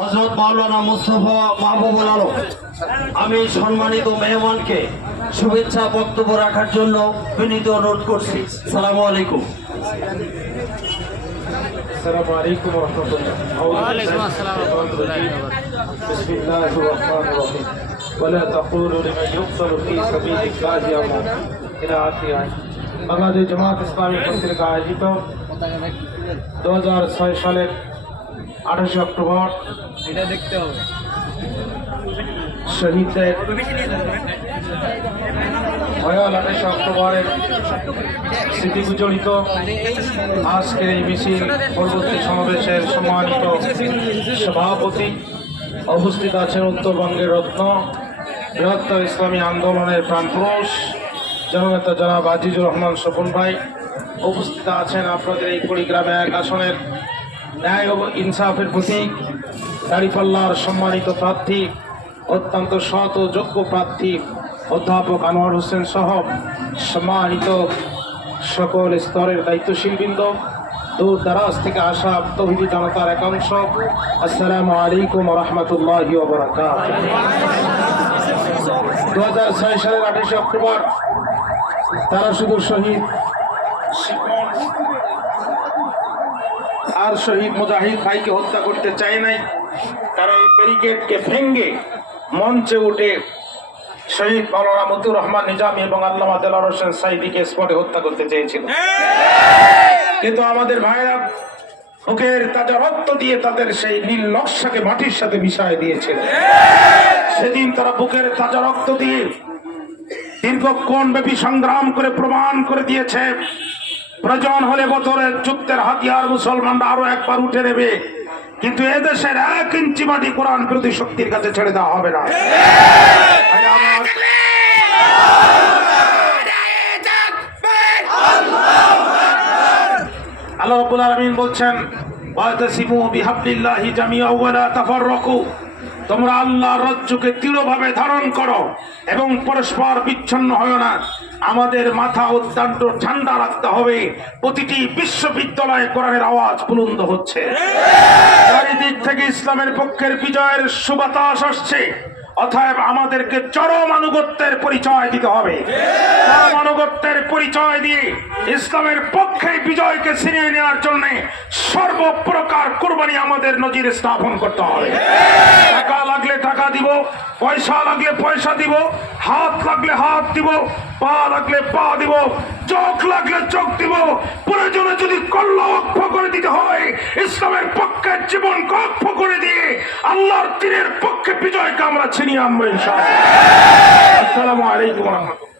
হযরত মাওলানা মুস্তাফা মাহবুবুল আলম, আমি সম্মানিত মেহমানকে শুভেচ্ছা বক্তব্য রাখার জন্য বিনীত অনুরোধ করছি। আসসালামু আলাইকুম। السلام عليكم ورحمة الله. وعليكم السلام ورحمة الله وبركاته. بسم الله الرحمن الرحيم. ولا تقولوا لمن يقتل في سبيل الله أموات إلى آخر آية. বাংলাদেশ জামাত ইসলামী পত্রিকা আয়োজিত 2006 সালের 28 অক্টোবর শহীদদের ভয়াল 28 অক্টোবরের স্মৃতি বিজড়িত আজকের এই মিছিল পরবর্তী সমাবেশের সম্মানিত সভাপতি উপস্থিত আছেন উত্তরবঙ্গের রত্ন, বৃহত্তর ইসলামী আন্দোলনের প্রাণপুরুষ জননেতা জনাব আজিজুর রহমান স্বপন ভাই। উপস্থিত আছেন আপনাদের এই কুড়িগ্রামে 1 আসনের ন্যায় ও ইনসাফের প্রতীক দাঁড়িপাল্লার সম্মানিত প্রার্থী, অত্যন্ত সৎ ও যোগ্য প্রার্থী অধ্যাপক আনোয়ার হোসেন সহ সম্মানিত সকল স্তরের দায়িত্বশীল বৃন্দ, দূর দারাজ থেকে আসা তৌহিদি জনতার একাংশ, আসসালামু আলাইকুম রহমতুল্লাহি ওয়া বারাকাতুহু। 2006 সালের 28 অক্টোবর তারা শুধু শহীদ শিকন আর শহীদ মুজাহিদ ভাইকে হত্যা করতে চায় নাই, তারা এই ব্যারিকেডকে ভেঙে মঞ্চে উঠে শহীদ মাওলানা মতিউর রহমান নিজামী এবং আল্লামা দেলোয়ার হোসেন সাঈদীকে স্পটে হত্যা করতে চেয়েছিল। কিন্তু আমাদের ভাইরা বুকের তাজা রক্ত দিয়ে তাদের সেই নীল নকশাকে মাটির সাথে মিশিয়ে দিয়েছিল। সেদিন তারা বুকের তাজা রক্ত দিয়ে দীর্ঘক্ষণ ব্যাপী সংগ্রাম করে প্রমাণ করে দিয়েছে, প্রয়োজন হলে বছরের যুদ্ধের হাতিয়ার মুসলমানরা আরো একবার উঠে নেবে, কিন্তু এদেশের 1 ইঞ্চি মাটি কোরআন বিরোধী শক্তির কাছে ছেড়ে দেওয়া হবে না। আল্লাহ রাব্বুল আলামিন বলছেন, ওয়াতাসিমু বিহাবলিল্লাহি জামিআ ওয়া লা তাফাররাকু, তোমরা আল্লাহর রজ্জুকে দৃঢ়ভাবে ধারণ করো এবং পরস্পর বিচ্ছিন্ন হয় না। আমাদের মাথা অত্যন্ত ঠান্ডা রাখতে হবে। প্রতিটি বিশ্ববিদ্যালয়ে কোরআনের আওয়াজ বুলন্দ হচ্ছে, চারিদিক থেকে ইসলামের পক্ষের বিজয়ের সুবাতাস আসছে। অতএব আমাদেরকে চরম আনুগত্যের পরিচয় দিতে হবে। চরম আনুগত্যের পরিচয় দিয়ে ইসলামের পক্ষে বিজয়কে ছিনিয়ে নেওয়ার জন্য সর্বপ্রকার কুরবানি আমাদের নজির স্থাপন করতে হবে। টাকা লাগলে টাকা দিব, পয়সা লাগলে পয়সা দিব, হাত লাগলে হাত দিব, পা লাগলে পা দিব, চোখ লাগলে চোখ দিব, প্রয়োজনে যদি কল্লক্ষ করে দিতে হয় ইসলামের পক্ষে জীবন কক্ষ করে দিয়ে আল্লাহর দ্বীনের পক্ষে বিজয়কে আমরা ছিনিয়ে আনবো ইনশাআল্লাহ। আসসালামু আলাইকুম ওয়া রাহমাতুল্লাহ।